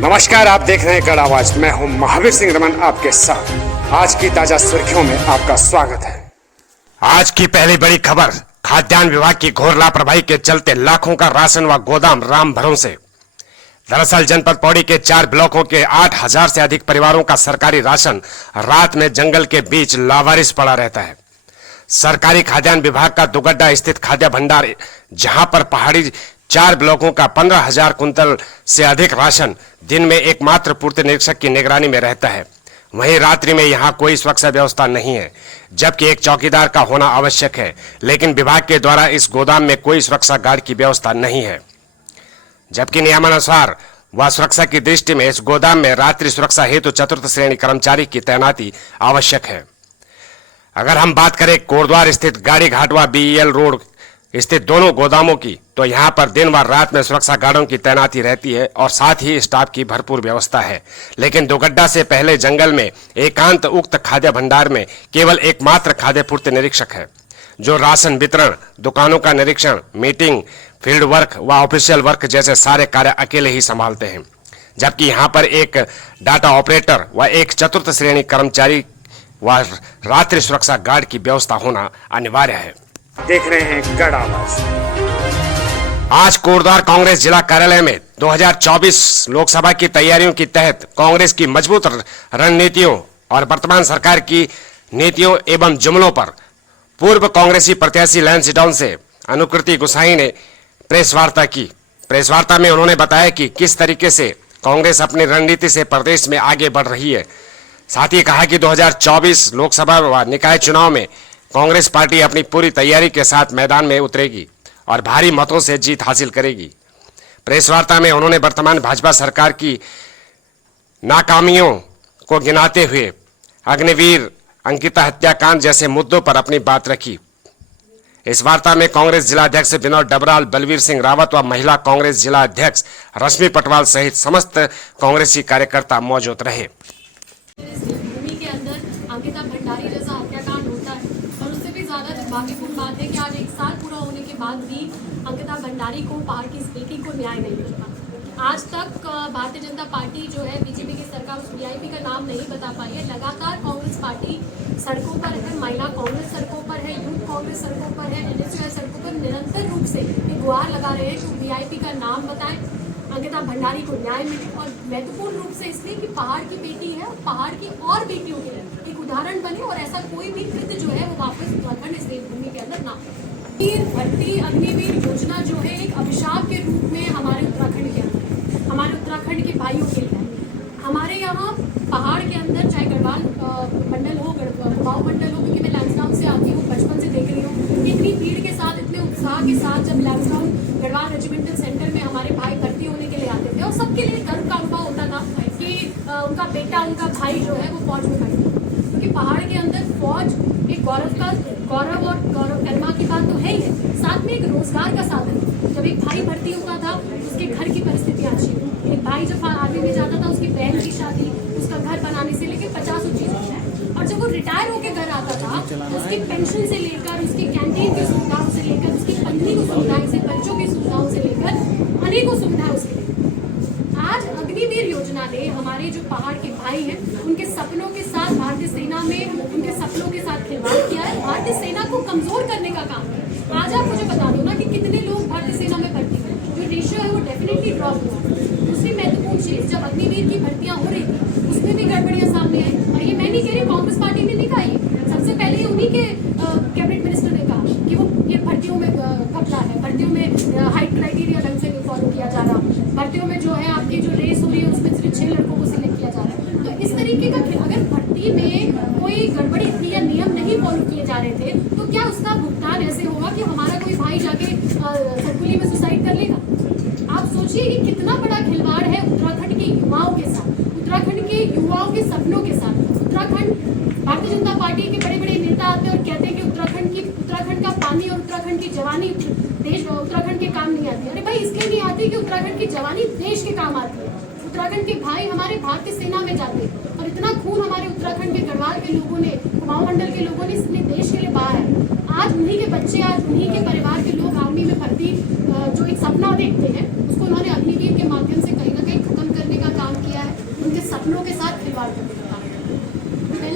नमस्कार, आप देख रहे हैं कड़ आवाज। मैं हूं महावीर सिंह रमन आपके साथ। आज की ताजा सुर्खियों में आपका स्वागत है। आज की पहली बड़ी खबर, खाद्यान्न विभाग की घोर लापरवाही के चलते लाखों का राशन व गोदाम राम भरोसे। दरअसल जनपद पौड़ी के 4 ब्लॉकों के 8,000 से अधिक परिवारों का सरकारी राशन रात में जंगल के बीच लावारिस पड़ा रहता है। सरकारी खाद्यान्न विभाग का दुगड्डा स्थित खाद्य भंडार, जहां पर पहाड़ी 4 ब्लॉकों का 15,000 कुंतल से अधिक राशन दिन में एकमात्र पूर्ति निरीक्षक की निगरानी में रहता है, वहीं रात्रि में यहां कोई सुरक्षा व्यवस्था नहीं है, जबकि एक चौकीदार का होना आवश्यक है। लेकिन विभाग के द्वारा इस गोदाम में कोई सुरक्षा गार्ड की व्यवस्था नहीं है, जबकि नियमानुसार व सुरक्षा की दृष्टि में इस गोदाम में रात्रि सुरक्षा हेतु चतुर्थ श्रेणी कर्मचारी की तैनाती आवश्यक है। अगर हम बात करें कोटद्वार स्थित गाड़ी घाट व BEL रोड स्थित दोनों गोदामों की, तो यहां पर दिन व रात में सुरक्षा गार्डों की तैनाती रहती है और साथ ही स्टाफ की भरपूर व्यवस्था है। लेकिन दुगड्डा से पहले जंगल में एकांत उक्त खाद्य भंडार में केवल एकमात्र खाद्य पूर्ति निरीक्षक है, जो राशन वितरण, दुकानों का निरीक्षण, मीटिंग, फील्ड वर्क व ऑफिशियल वर्क जैसे सारे कार्य अकेले ही संभालते हैं। जबकि यहाँ पर एक डाटा ऑपरेटर व एक चतुर्थ श्रेणी कर्मचारी व रात्रि सुरक्षा गार्ड की व्यवस्था होना अनिवार्य है। देख रहे हैं कड़ आवाज। आज कोटद्वार कांग्रेस जिला कार्यालय में 2024 लोकसभा की तैयारियों के तहत कांग्रेस की मजबूत रणनीतियों और वर्तमान सरकार की नीतियों एवं जुमलों पर पूर्व कांग्रेसी प्रत्याशी लैंस डाउन से अनुकृति गोसाई ने प्रेस वार्ता की। प्रेस वार्ता में उन्होंने बताया कि किस तरीके से कांग्रेस अपनी रणनीति से प्रदेश में आगे बढ़ रही है। साथ ही कहा कि 2024 लोकसभा व निकाय चुनाव में कांग्रेस पार्टी अपनी पूरी तैयारी के साथ मैदान में उतरेगी और भारी मतों से जीत हासिल करेगी। प्रेस वार्ता में उन्होंने वर्तमान भाजपा सरकार की नाकामियों को गिनाते हुए अग्निवीर, अंकिता हत्याकांड जैसे मुद्दों पर अपनी बात रखी। इस वार्ता में कांग्रेस जिला अध्यक्ष विनोद डबराल, बलवीर सिंह रावत व महिला कांग्रेस जिला अध्यक्ष रश्मि पटवाल सहित समस्त कांग्रेसी कार्यकर्ता मौजूद रहे। भूमि के अंदर अंकिता भंडारी जैसा हत्याकांड होता है और उससे भी ज्यादा दुर्भाग्यपूर्ण बात है कि आज 1 साल पूरा होने के बाद भी अंकिता भंडारी को, पहाड़ की इस बेटी को न्याय नहीं मिल पाया। आज तक भारतीय जनता पार्टी जो है, बीजेपी की सरकार उस VIP का नाम नहीं बता पाई है। लगातार कांग्रेस पार्टी सड़कों पर है, महिला कांग्रेस सड़कों पर है, यूथ कांग्रेस सड़कों पर है, NSUI सड़कों पर निरंतर रूप से गुहार लगा रहे हैं कि VIP का नाम बताएं, अंकिता भंडारी को न्याय मिले। और महत्वपूर्ण रूप से इसलिए कि पहाड़ की बेटी है, पहाड़ की और बेटियों के लिए एक उदाहरण बने और ऐसा कोई भी कृत्य जो है वो वापस उत्तराखंड इस देवभूमि के अंदर ना हो। भर्ती अग्निवीर योजना जो है एक अभिशाप के रूप में हमारे उत्तराखंड के अंदर, हमारे उत्तराखंड के भाइयों के लिए। हमारे यहाँ पहाड़ के अंदर चाहे गढ़वाल मंडल हो, कुमाऊं मंडल हो, क्योंकि मैं लैंसडाउन से आती हूँ, बचपन से देख रही हूँ, इतनी भीड़ के साथ, इतने उत्साह के साथ जब लैंसडाउन गढ़वाल रेजिमेंटल सेंटर में हमारे भाई भर्ती होने के लिए आते थे और सबके लिए गर्व का अनुभव होता था कि उनका बेटा, उनका भाई जो है वो फौज में भर्ती हो। क्योंकि पहाड़ के अंदर फौज एक गौरव और गौरव गरिमा की बात तो है ही है, साथ में एक रोजगार का साधन। जब एक भाई भर्ती होता था उसके घर की परिस्थितियाँ अच्छी थी। एक भाई जब आर्मी में जाता था, उसकी बहन की शादी, उसका घर बनाने से लेकर 50 चीज़ होता है। और जब वो रिटायर होकर घर आता था, उसकी पेंशन से लेकर, उसकी कैंटीन की सुविधाओं से लेकर, उसकी पत्नी की सुविधाएं से, बच्चों की सुविधाओं से लेकर अनेकों सुविधाएं उसके लिए। आज अग्निवीर योजना ने हमारे जो पहाड़ के भाई हैं उनके सपनों के साथ, भारतीय सेना में उनके सपनों के साथ खिलवाड़ किया है, भारतीय सेना को कमजोर करने का काम है। आज आप मुझे बता दो ना कि कितने लोग भारतीय सेना में भर्ती हुए, जो रेशियो है वो डेफिनेटली ड्रॉप हुआ। दूसरी महत्वपूर्ण चीज, जब अग्निवीर की भर्तियां हो रही थी उसमें भी गड़बड़ियां सामने आई। और ये मैं नहीं कह रही, कांग्रेस पार्टी ने नहीं कहा, सबसे पहले उन्हीं के कैबिनेट मिनिस्टर ने कहा कि वो ये भर्तियों में घपला है, भर्तियों में हाइट क्राइटेरिया ढंग से नहीं फॉलो किया जा रहा, भर्तियों में जो है आपकी जो रेस हो रही है उसमें सिर्फ 6 लड़कों को सिलेक्ट किया जा रहा है। तो इस तरीके का अगर भर्ती में कोई गड़बड़ी थी या नियम नहीं फॉलो किए जा रहे थे, तो क्या उसका भुगतान ऐसे होगा कि हमारा कोई भाई जाके सरकुली में सुसाइड कर लेगा? आप सोचिए कि कितना बड़ा खिलवाड़ है उत्तराखंड के युवाओं के साथ, उत्तराखंड के युवाओं के सपनों के साथ। उत्तराखंड, भारतीय जनता पार्टी के बड़े बड़े नेता आते हैं और कहते हैं कि उत्तराखंड का पानी और उत्तराखंड की जवानी देश, उत्तराखंड के काम नहीं आती। अरे भाई, इसलिए नहीं आती कि उत्तराखंड की जवानी देश के काम आती है। उत्तराखंड के भाई हमारे भारतीय सेना में जाते हैं और इतना खून हमारे उत्तराखंड के गढ़वाल के लोगों ने, कुमाऊं मंडल के लोगों ने अपने देश के लिए बहा है। आज उन्हीं के बच्चे, आज उन्हीं के परिवार के लोग आर्मी में भर्ती जो एक सपना देखते हैं, उसको उन्होंने अग्निवीर के माध्यम से कहीं ना कहीं खत्म करने का काम सपनों के साथ खिलवाड़ करके बताया। मैं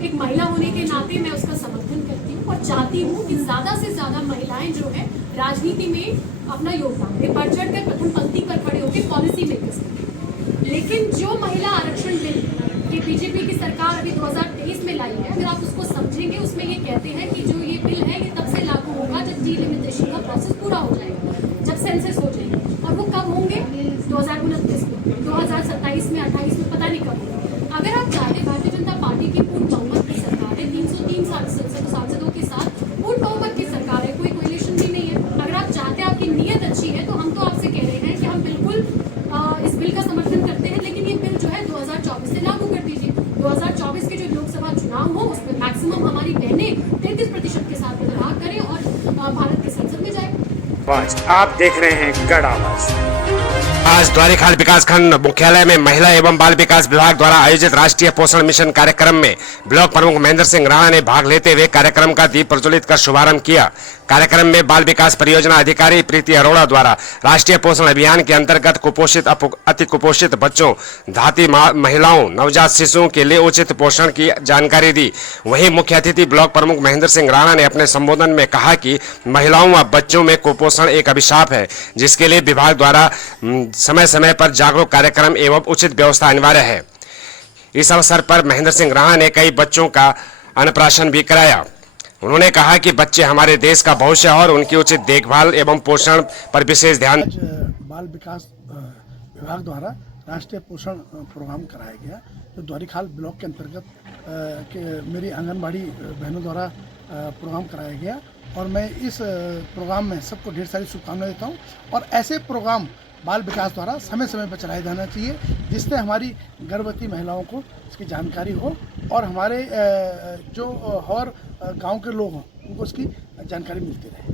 एक महिला होने के नाते मैं उसका समर्थन करती हूँ और चाहती हूँ कि ज़्यादा से ज़्यादा महिलाएं जो है राजनीति में अपना योगदान दें, बढ़ चढ़ कर प्रथम पंक्ति पर खड़े होकर पॉलिसी मेकर्स बनें। लेकिन जो महिला आरक्षण बिल कि बीजेपी की सरकार अभी 2023 में लाई है, अगर आप उसको समझेंगे उसमें ये कहते हैं कि जो ये बिल है ये तब से लागू होगा जब डिलिमिटेशन का प्रोसेस पूरा हो जाएगा, जब सेंसस हो जाएंगे, और वो कब होंगे? 2029 में, 2027 में, 28 में, पता नहीं कब होंगे। अगर आप चाहते, भारतीय जनता पार्टी की पूर्ण बहुमत की सरकार है, 303 सांसदों के साथ पूर्ण बहुमत की सरकार है, कोई कोएलिशन भी नहीं है। अगर आप चाहते हैं, आपकी नीयत अच्छी है, तो हम तो आपसे कह रहे हैं कि हम बिल्कुल इस बिल का समर्थन करते हैं, लेकिन ये बिल जो है 2024 से लागू कर दीजिए। 2024 के जो लोकसभा चुनाव हो उसमें मैक्सिमम हमारी बहनें 33% के साथ बदलाव करें और भारत की संसद में जाए। आप देख रहे हैं गढ़ आवाज। आज द्वारीखाल विकासखंड मुख्यालय में महिला एवं बाल विकास विभाग द्वारा आयोजित राष्ट्रीय पोषण मिशन कार्यक्रम में ब्लॉक प्रमुख महेंद्र सिंह राणा ने भाग लेते हुए कार्यक्रम का दीप प्रज्वलित कर शुभारंभ किया। कार्यक्रम में बाल विकास परियोजना अधिकारी प्रीति अरोड़ा द्वारा राष्ट्रीय पोषण अभियान के अंतर्गत कुपोषित अति कुपोषित बच्चों, धात्री महिलाओं, नवजात शिशुओं के लिए उचित पोषण की जानकारी दी। वहीं मुख्य अतिथि ब्लॉक प्रमुख महेंद्र सिंह राणा ने अपने संबोधन में कहा कि महिलाओं व बच्चों में कुपोषण एक अभिशाप है, जिसके लिए विभाग द्वारा समय समय पर जागरूक कार्यक्रम एवं उचित व्यवस्था अनिवार्य है। इस अवसर पर महेंद्र सिंह राणा ने कई बच्चों का अन्नप्राशन भी कराया। उन्होंने कहा कि बच्चे हमारे देश का भविष्य है और उनकी उचित देखभाल एवं पोषण पर विशेष ध्यान। आज बाल विकास विभाग द्वारा राष्ट्रीय पोषण प्रोग्राम कराया गया, जो द्वारीखाल ब्लॉक के अंतर्गत मेरी आंगनबाड़ी बहनों द्वारा प्रोग्राम कराया गया, और मैं इस प्रोग्राम में सबको ढेर सारी शुभकामनाएं देता हूं। और ऐसे प्रोग्राम बाल विकास द्वारा समय समय पर चलाया जाना चाहिए, जिससे हमारी गर्भवती महिलाओं को इसकी जानकारी हो और हमारे जो और गांव के लोग हों उनको इसकी जानकारी मिलती रहे।